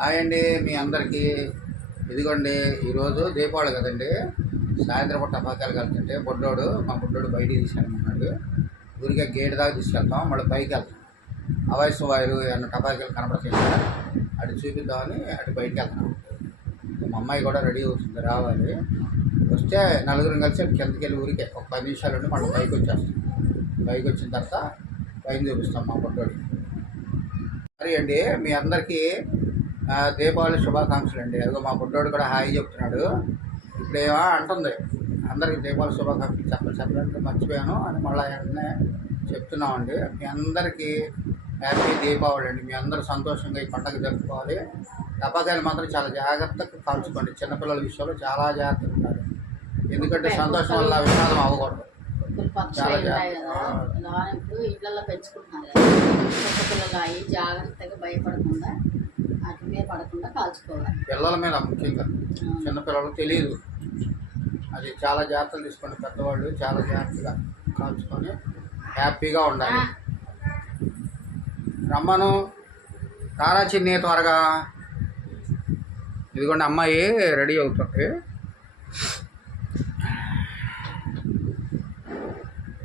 Hi అండి మీ అందరికీ. ఇదిగోండి ఈరోజు దీపావళి కదండి. సాయంత్రం పూట టపాకాయలు కలుతుంటే మా బుడ్డోడు బయటికి తీసుకెళ్ళమన్నాడు. ఊరికే గేట్ దాకా తీసుకెళ్తాం, మళ్ళీ పైకి వెళ్తాం. అవాయిస్ వాయులు ఏమన్నా టపాకాయలు కనపడతాయి కదా, అటు చూపిద్దామని అటు బయటికి వెళ్తాం. మా అమ్మాయి కూడా రెడీ అవుతుంది, రావాలి. వస్తే నలుగురిని కలిసి కిందకి వెళ్ళి ఊరికే ఒక 10 నిమిషాలు ఉండి మళ్ళీ పైకి వచ్చేస్తాం. పైకి వచ్చిన తర్వాత పైన చూపిస్తాం మా బుడ్డోడికి. సరే అండి, మీ అందరికీ దీపావళి శుభాకాంక్షలు అండి. అదిగో మా బుడ్డోడు కూడా హాయి చెప్తున్నాడు. ఇప్పుడేమో అంటుంది అందరికీ దీపావళి శుభాకాంక్షలు చెప్పడానికి మర్చిపోయాను అని మళ్ళీ వెంటనే చెప్తున్నామండి. మీ అందరికీ హ్యాపీ దీపావళి అండి. మీ అందరూ సంతోషంగా ఈ పండుగ జరుపుకోవాలి. టపాకాయలు మాత్రం చాలా జాగ్రత్తగా కాల్చుకోండి. చిన్నపిల్లల విషయంలో చాలా జాగ్రత్తగా ఉండాలి, ఎందుకంటే సంతోషం వల్ల విషాదం అవ్వకూడదు. చాలా ఇప్పుడు ఇళ్లలో పెంచుకుంటున్నారు పిల్లలు అవి జాగ్రత్తగా భయపడకుండా వాటి మీద పడకుండా కాల్చుకోవాలి. పిల్లల మీద ముఖ్యంగా చిన్నపిల్లలకు తెలియదు, అది చాలా జాగ్రత్తలు తీసుకోండి. పెద్దవాళ్ళు చాలా జాగ్రత్తగా కాల్చుకొని హ్యాపీగా ఉండాలి. రమ్మను తారా చిన్ని త్వరగా. ఇదిగోండి అమ్మాయి రెడీ అవుతుంది.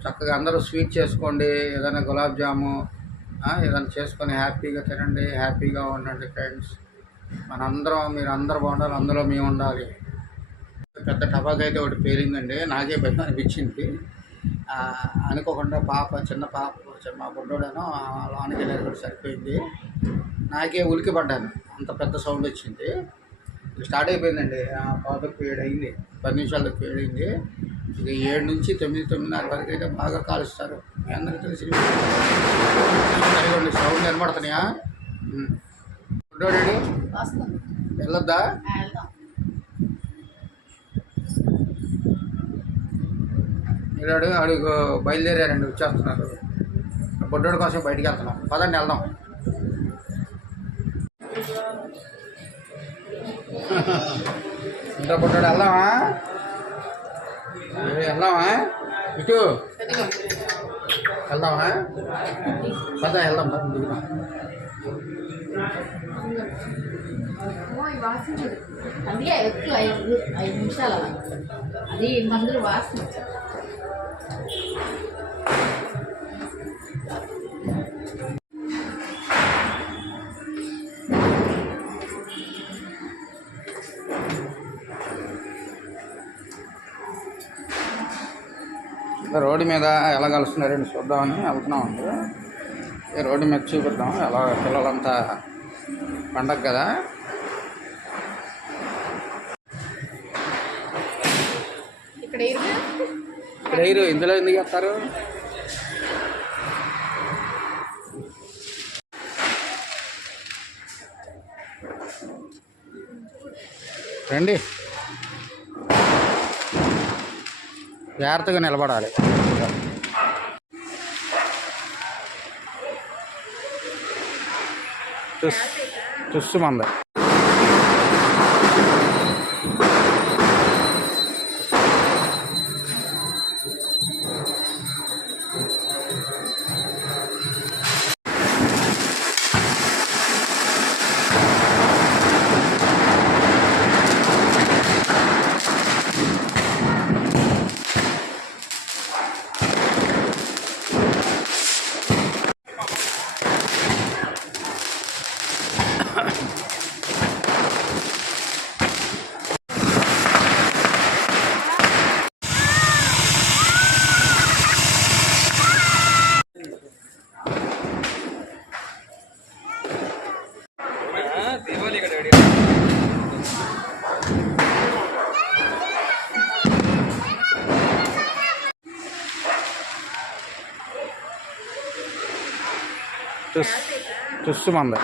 చక్కగా అందరూ స్వీట్ చేసుకోండి, ఏదైనా గులాబ్ జాము ఏదైనా చేసుకొని హ్యాపీగా తినండి, హ్యాపీగా ఉండండి ఫ్రెండ్స్. మనందరం మీరు అందరూ బాగుండాలి, అందులో మేము ఉండాలి. పెద్ద టపాకా అయితే ఒకటి పేలిందండి, నాకే భయం అనిపించింది. అనుకోకుండా చిన్న పాప మా బుడ్డోడేనో లోనికి వెళ్ళేది కూడా సరిపోయింది. నాకే ఉలికి పడ్డాను, అంత పెద్ద సౌండ్ వచ్చింది. స్టార్ట్ అయిపోయిందండి. పాపకు 7 అయింది, 10 నిమిషాలకు 7 అయింది. ఇక 7 నుంచి 9, 9:30 వరకు అయితే బాగా కాలుస్తారు. మీ అందరికీ తెలిసి సౌండ్ వినపడుతున్నాయా? బుడ్డోడేడి వెళ్ళొద్దా? వెళ్ళాడు, అడుగు బయలుదేరారండి, వచ్చేస్తున్నారు. బుడ్డోడి కోసం బయటికి వెళ్తున్నాం, పదండి వెళ్దాం. ఇంకా బుడ్డోడు వెళ్దామా? వెళ్దామా? ఇటు వెళ్దామా? పద వెళ్దాం, దిగుదాం. అందుకే ఎక్కువ 5 నిమిషాలు అది మందులు వాసన. రోడ్డు మీద ఎలా కలుస్తున్నారండి చూద్దామని వెళ్తున్నామండి. రోడ్డు మీద చూపిద్దాం ఎలా పిల్లలంతా పండగ కదా. ఇక్కడ ఇందులో ఎందుకు వేస్తారు? రండి, జాగ్రత్తగా నిలబడాలి. చూస్తామంది. చూస్తామంది.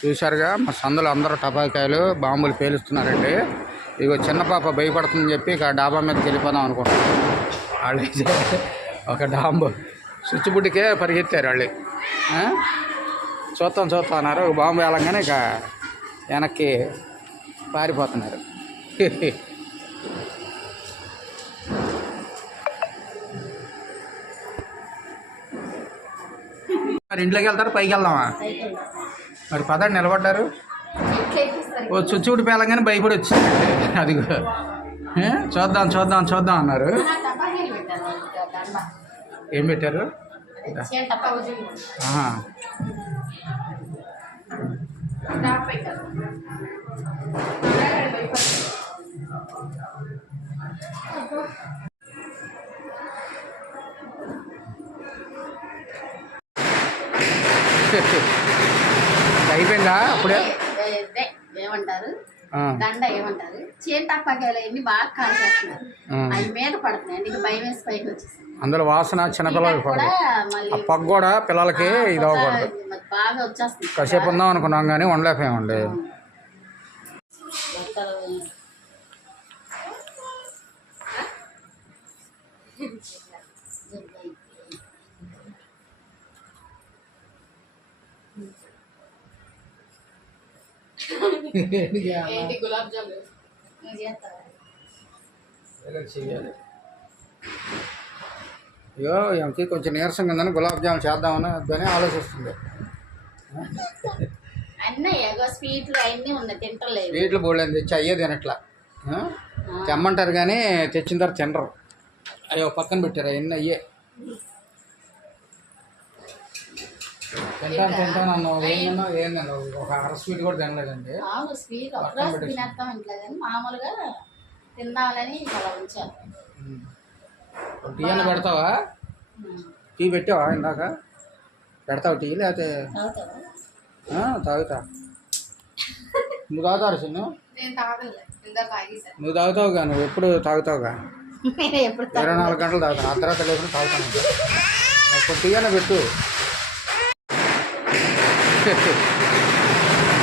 చూశారుగా మా సందులో అందరూ టపాకాయలు బాంబులు పేలుస్తున్నారండి. ఇగో చిన్న పాప భయపడుతుందని చెప్పి ఇక డాబా మీదకి వెళ్ళిపోదాం అనుకుంటున్నాం. వాళ్ళు ఒక డాంబు స్విచ్ బుడ్డికే పరిగెత్తారు వాళ్ళు. చూస్తాం అన్నారు. ఒక బాంబు వేలంగానే ఇక వెనక్కి పారిపోతున్నారు. మరి ఇంట్లోకి వెళ్తారు, పైకి వెళ్దామా? పైకి వెళ్దాం. మరి పదండి, నిలబడ్డారు. ఎట్లా ఎక్కిస్తారు? ఓ చుచ్చుడి పేలంగానే భయపడి వచ్చిందండి. అదిగో చూద్దాం చూద్దాం చూద్దాం అన్నారు. టపాకాయలు పెట్టారు ఇంకా దండ. ఏం పెట్టారు? చీర టపాకాయలు. ఆహా. టాప్ పెట్టారు. అయిపోయిందా అప్పుడే? ఏమంటారు ఆ, దండ ఏమంటారు? చీర టపాకాయలు అన్ని బాగా కాల్చేస్తున్నారు. ఆ. అవి మీద పడుతున్నాయి. నీకు భయం వేసి పైకి వచ్చేసి అందులో వాసన చిన్నపిల్లలకి కూడా పడదు. మళ్ళీ ఆ పగ్గు కూడా పిల్లలకి ఇది అవ్వకూడదు. బాగా వచ్చేస్తుంది. కాసేపు ఉందాం అనుకున్నాం కానీ ఉండలేకపోయామండి. బట్టలు ఏంటి గులాబ్ జామున్ నువ్వు చేస్తావా? చెయ్యాలి. అయ్యో ఎంకి కొంచెం నీరసంగా ఉందని గులాబ్ జామున్ చేద్దామని అని ఆలోచిస్తుంది. అన్నీ ఎగో స్వీట్లు అన్నీ ఉన్నాయి, తింటలేదు. వీటిలో బోళ్ళని తెచ్చి అయ్యే తినట్లా. తెమ్మంటారు కానీ తెచ్చిన తర్వాత తినరు. అయ్యో పక్కన పెట్టారు అవన్నీ అయ్యే. తింటాను తింటాను అన్నావు, ఏమన్నా ఏం తిన్నావు? ఒక అర స్వీట్ కూడా తినలేదండి. అవును, స్వీట్ ఒకరోజు తినేస్తాం ఇంట్లో, కానీ మామూలుగా తిందామని అలా ఉంచాను. టీ అన్న పెడతావా? టీ పెట్టావా ఇందాక? పెడతావు టీ? లేకపోతే తాగుతా. నువ్వు తాగుతావు చిన్ను? నేను తాగలే, ఇందాక తాగేసాను. నువ్వు తాగుతావుగా, నువ్వు ఎప్పుడు తాగుతావుగా? ఎప్పుడు 24 గంటలు తాగుతాను. అర్ధరాత్రి లేకుండా తాగుతాను. ఒక టీ అన్న పెట్టు.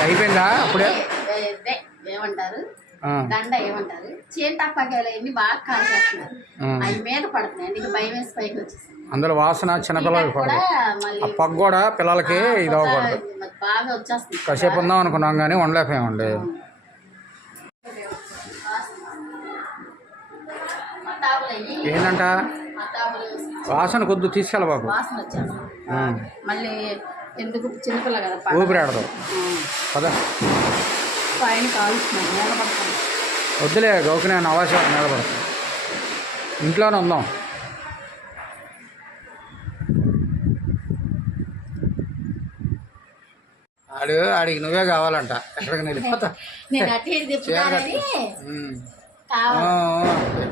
అయిపోయిందా అప్పుడే? ఏమంటారు దండ ఏమంటారు? చీర టపాకాయలు అన్ని బాగా కాల్చేస్తున్నారు. అవి మీద పడుతున్నాయి. నీకు భయం వేసి పైకి వచ్చేసి అందులో వాసన చిన్నపిల్లలకి పడదు. మళ్ళీ ఆ పగ్గు కూడా పిల్లలకి ఇది అవ్వకూడదు. బాగా వచ్చేస్తుంది. కాసేపు ఉందాం అనుకున్నాం కానీ ఉండలేకపోయామండి. ఏంటంట వాసన కొద్దు తీసుకెళ్ళ బాబు. వాసన వచ్చేస్తుంది. మళ్ళీ ఎందుకు చిన్నపిల్ల కదా, ఊపిరాడదు. పద పైన కాలుస్తున్నాను, నిలబడతాను. వద్దులే గౌకునే అవసరం నిలబడతాం. ఇంట్లోనే ఉందాం. ఆడికి నువ్వే కావాలంట. ఎక్కడికి వెళ్ళిపోతా? నేను అటు ఇటు తిప్పుతానని కావాలి.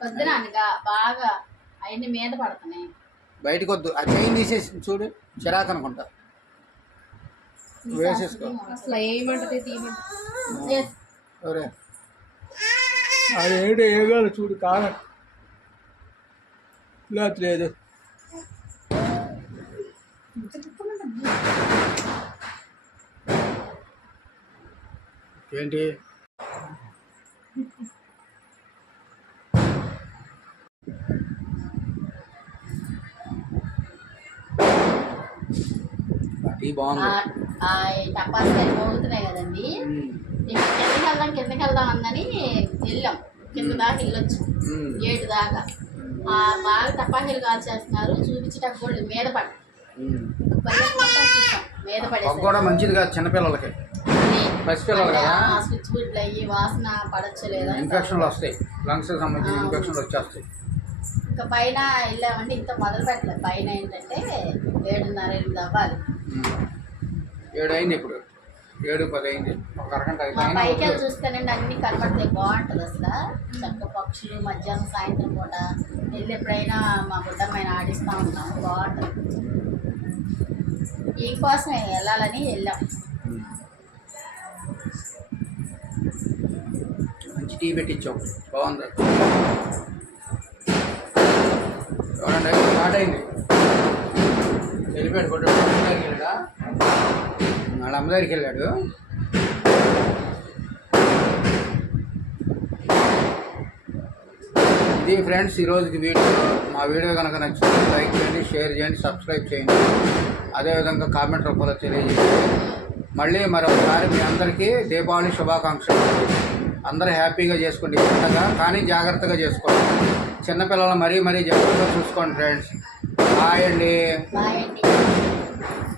పొద్దున అనగా బాగా అవన్నీ మీద పడుతున్నాయి. బయటకు వద్దు. ఆ చైన్ తీసేసి చూడు, చిరాకు అనుకుంటా. వేసేసుకో. అసలు ఏమంటది తీయమంటే అదేంటి ఏగాలి చూడు, కాదు లేదు. ఏంటి టీ బాగుంది. టపాసుకాయలు మోగుతున్నాయి కదండి. కిందకి వెళ్దాం అందని వెళ్ళాం. కింద దాకా వెళ్ళొచ్చు, 7 దాకా. బాగా టపాసులు కాల్చేస్తున్నారు. చూపించడానికి కూడా మీద పడి మీద పడి కూడా మంచిది కాదు చిన్నపిల్లలకి, పసిపిల్లలు కదా. స్విచ్ బోర్డులు అయ్యి వాసన పడచ్చలేదా, ఇన్ఫెక్షన్లు వస్తాయి. లంగ్స్ సంబంధించిన ఇన్ఫెక్షన్లు వచ్చేస్తాయి. ఇంకా పైన వెళ్ళామంటే ఇంత మొదలు పెట్టలేదు. పైన ఏంటంటే 7:30 8 అవ్వాలి. 7 అయింది ఇప్పుడు, 7:10 అయింది. ఒక అరగంట పైకి వెళ్ళి చూస్తానండి అన్ని కనపడతాయి. బాగుంటుంది అసలు. చక్క పక్షులు మధ్యాహ్నం సాయంత్రం పూట వెళ్ళి ఎప్పుడైనా మా గుడ్డమ్మైన ఆడిస్తూ ఉంటాం. బాగుంటుంది. దీనికోసమే వెళ్ళాలని వెళ్ళాం. మంచి టీ పెట్టించాం, బాగుంది. చూడండి స్టార్ట్ అయింది. వెళ్ళిపోయాడు కొట్టు. వెళ్ళాడా? వాళ్ళ అమ్మ దగ్గరికి వెళ్ళాడు. ఇది ఫ్రెండ్స్ ఈరోజుకి వీడియో. మా వీడియో కనుక నచ్చితే లైక్ చేయండి, షేర్ చేయండి, సబ్స్క్రైబ్ చేయండి. అదేవిధంగా కామెంట్ రూపంలో తెలియజేయండి. మళ్ళీ మరొకసారి మీ అందరికీ దీపావళి శుభాకాంక్షలు. అందరూ హ్యాపీగా చేసుకోండి పండగ, కానీ జాగ్రత్తగా చేసుకోండి. చిన్నపిల్లలు మరీ జాగ్రత్తగా చూసుకోండి ఫ్రెండ్స్. బాయ్ అండి.